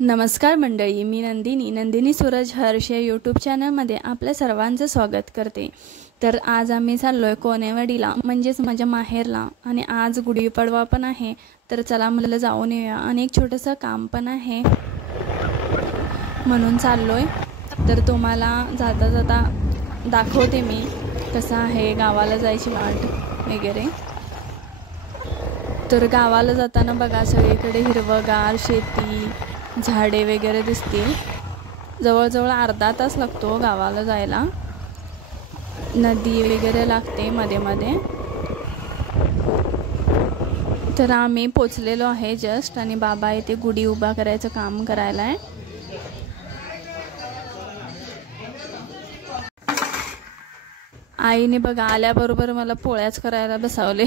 नमस्कार मंडळी, मी नंदिनी सूरज हर्ष या यूट्यूब चॅनलमध्ये आपल्या सर्वांचं स्वागत करते। तर आज आम्ही चाललोय कोनेवाडीला, म्हणजेच माझ्या माहेरला, आणि आज गुढीपाडवा पण आहे। तर चला मला जाऊन येऊया, आणि एक छोटंसं काम पण आहे म्हणून चाललोय। तर तुम्हाला जाता जाता दाखवते मी कसं आहे गावाला जायची वाट वगैरे। तर गावाला जाताना बघा सगळीकडे हिरवगार शेती, झाडे वगैरे दिसतील। जवळजवळ अर्धा तास लागतो गावाला जायला, नदी वगैरे लागते मध्ये मध्ये। तर आम्ही पोचलेलो आहे जस्ट, आणि बाबा इथे गुढी उभा करायचं काम करायला आहे। आईने बघा आल्याबरोबर मला पोळ्याच करायला बसवले।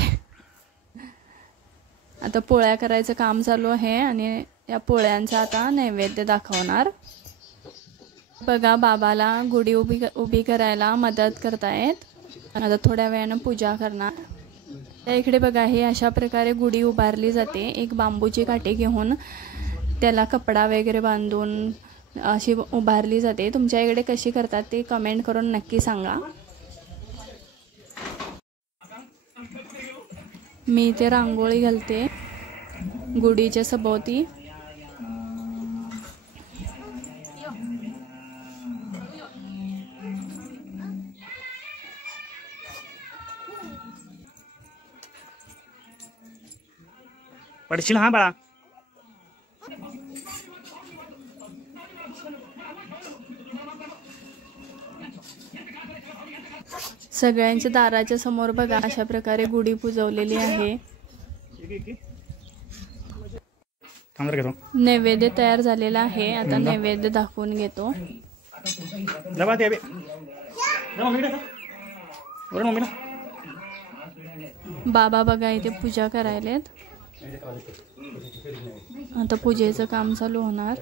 आता पोळ्या करायचं काम चालू आहे, आणि या पोळ्यांचा आता नैवेद्य दाखवणार। बघा बाबाला गुढी उभी करायला मदत करतायत, आता थोड्या वेळानं पूजा करणार। त्या इकडे बघा हे अशा प्रकारे गुढी उभारली जाते। एक बांबूची काठी घेऊन त्याला कपडा वगैरे बांधून अशी उभारली जाते। तुमच्या इकडे कशी करतात ते कमेंट करून नक्की सांगा। मी इथे रांगोळी घालते गुढीच्या सभोवती। पडशील हा बाळा। सगळ्यांच्या दाराच्या समोर बघा अशा प्रकारे गुढी पुजवलेली आहे। नैवेद्य तयार झालेला आहे, आता नैवेद्य दाखवून घेतो। बाबा बघा इथे पूजा करायलेत, आता पूजेचं काम चालू होणार।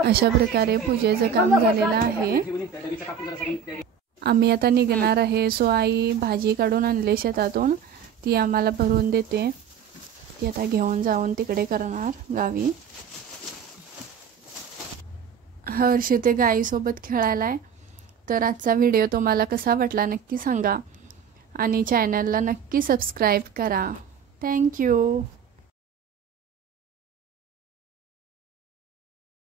अशा प्रकारे पूजेचं काम झालेलं आहे। आम्ही आता निघणार आहे। सो आई भाजी काढून आणली शेतातून, ती आम्हाला भरून देते। ती आता घेऊन जाऊन तिकडे करणार गावी। हर्ष ते गाईसोबत खेळायला आहे। तर आजचा व्हिडिओ तुम्हाला कसा वाटला नक्की सांगा, आणि चॅनलला नक्की सबस्क्राईब करा। थँक्यू।